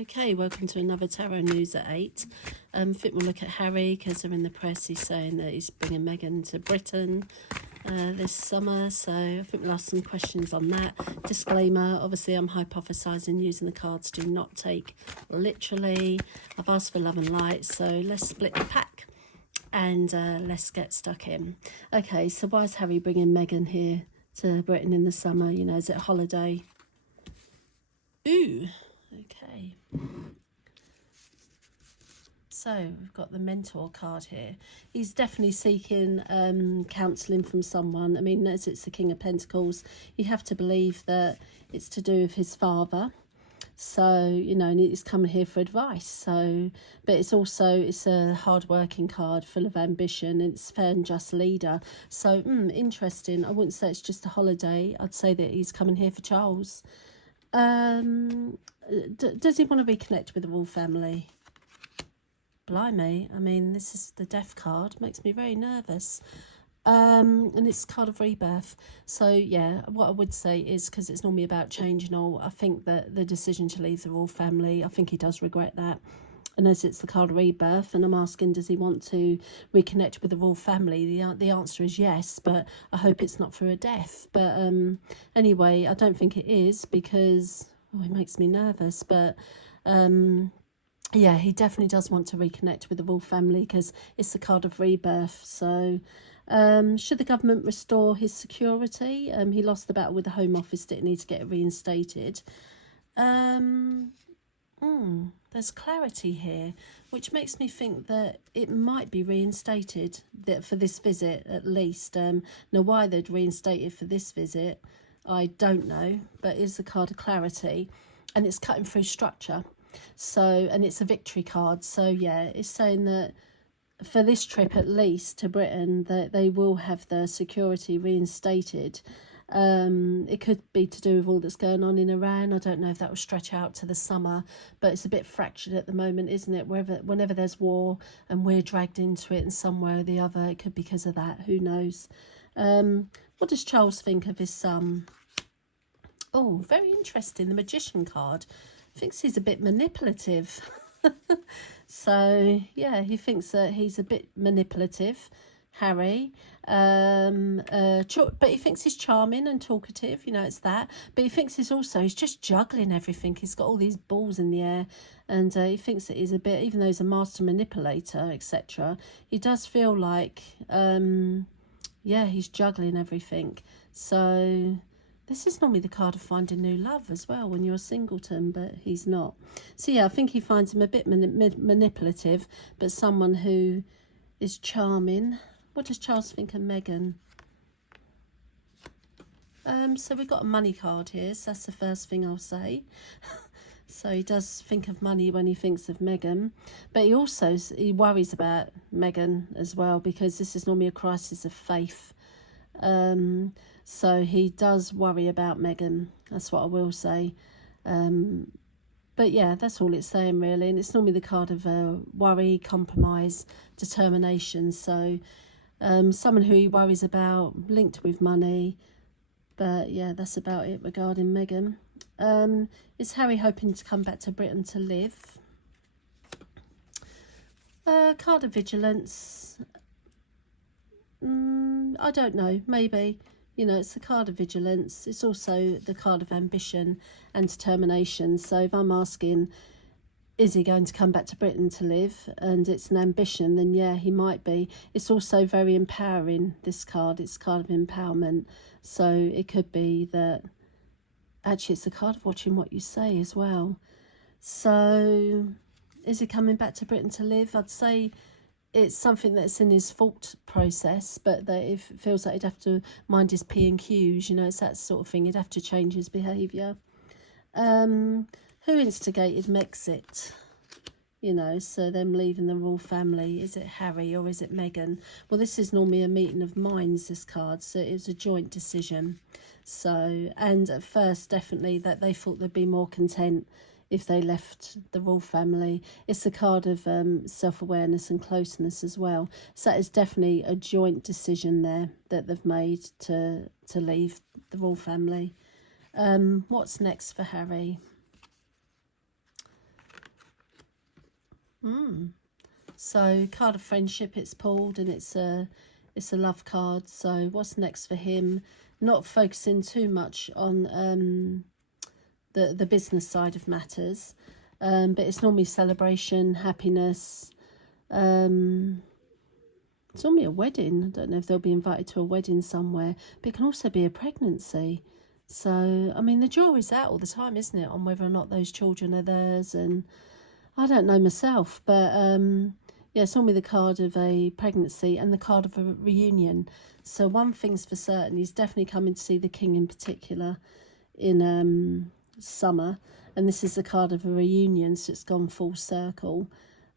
Okay, welcome to another Tarot News at 8. I think we'll look at Harry because they're in the press. He's saying that he's bringing Meghan to Britain this summer. So I think we'll ask some questions on that. Disclaimer, obviously I'm hypothesising using the cards do not take literally. I've asked for love and light, so let's split the pack and let's get stuck in. Okay, so why is Harry bringing Meghan here to Britain in the summer? You know, is it a holiday? Ooh, okay. So we've got the mentor card here. He's definitely seeking counselling from someone. I mean, as it's the King of Pentacles, you have to believe that it's to do with his father. So, you know, and he's coming here for advice. So, but it's also, it's a hard-working card full of ambition. It's fair and just leader. So, interesting. I wouldn't say it's just a holiday. I'd say that he's coming here for Charles. Does he want to reconnect with the royal family? Blimey, I mean, this is the death card. Makes me very nervous. And it's card of rebirth. So yeah, what I would say is, because it's normally about change and all, I think that the decision to leave the royal family, I think he does regret that. And as it's the card of rebirth, and I'm asking, does he want to reconnect with the royal family? The answer is yes, but I hope it's not through a death. But anyway, I don't think it is, because it makes me nervous. But yeah, he definitely does want to reconnect with the royal family because it's the card of rebirth. So should the government restore his security? He lost the battle with the Home Office, didn't need to get it reinstated. There's clarity here, which makes me think that it might be reinstated for this visit at least. Now, why they'd reinstate it for this visit, I don't know, but it's the card of clarity, and it's cutting through structure. So, and it's a victory card. So yeah, it's saying that for this trip at least to Britain, that they will have the security reinstated. It could be to do with all that's going on in Iran. I don't know if that will stretch out to the summer, but it's a bit fractured at the moment, isn't it? Whenever there's war and we're dragged into it in some way or the other, it could be because of that. Who knows? What does Charles think of his son? Oh, very interesting. The Magician card thinks he's a bit manipulative. So yeah, he thinks that he's a bit manipulative, Harry. But he thinks he's charming and talkative, you know, it's that. But he thinks he's just juggling everything. He's got all these balls in the air, and he thinks that he's a bit, even though he's a master manipulator, etc., he does feel like yeah, he's juggling everything. So this is normally the card of finding new love as well when you're a singleton, but he's not. So yeah, I think he finds him a bit manipulative, but someone who is charming. What does Charles think of Meghan? So we've got a money card here, so that's the first thing I'll say. So he does think of money when he thinks of Meghan, but he worries about Meghan as well, because this is normally a crisis of faith. So he does worry about Meghan, that's what I will say. But yeah, that's all it's saying really, and it's normally the card of worry, compromise, determination. So someone who he worries about, linked with money. But yeah, that's about it regarding Meghan. Is Harry hoping to come back to Britain to live? Card of vigilance. I don't know, maybe. You know, it's the card of vigilance. It's also the card of ambition and determination. So if I'm asking, is he going to come back to Britain to live, and it's an ambition, then yeah, he might be. It's also very empowering, this card. It's a card of empowerment. So it could be that actually it's the card of watching what you say as well. So is he coming back to Britain to live? I'd say it's something that's in his thought process, but that if it feels like he'd have to mind his P and Q's, you know, it's that sort of thing. He'd have to change his behaviour. Who instigated Megxit? You know, so them leaving the royal family. Is it Harry or is it Meghan? Well, this is normally a meeting of minds, this card, so it's a joint decision. So, and at first, definitely that they thought they'd be more content if they left the royal family. It's the card of self-awareness and closeness as well. So that is definitely a joint decision there that they've made to leave the royal family. What's next for Harry? So card of friendship, it's pulled, and it's a love card. So what's next for him? Not focusing too much on the business side of matters, but it's normally celebration, happiness. It's normally a wedding. I don't know if they'll be invited to a wedding somewhere, but it can also be a pregnancy. So I mean, the jury's out all the time, isn't it, on whether or not those children are theirs. And I don't know myself, but yeah, it's normally the card of a pregnancy and the card of a reunion. So one thing's for certain, he's definitely coming to see the king in particular in summer, and this is the card of a reunion, so it's gone full circle.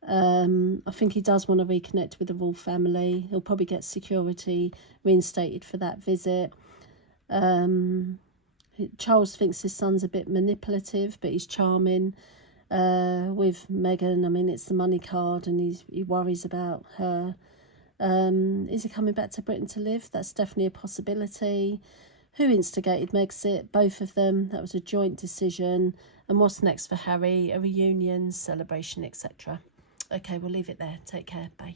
I think he does want to reconnect with the royal family. He'll probably get security reinstated for that visit. Charles thinks his son's a bit manipulative, but he's charming. With Meghan, I mean, it's the money card, and he worries about her. Is he coming back to Britain to live? That's definitely a possibility. Who instigated Megxit? Both of them. That was a joint decision. And what's next for Harry? A reunion, celebration, etc. Okay, we'll leave it there. Take care. Bye.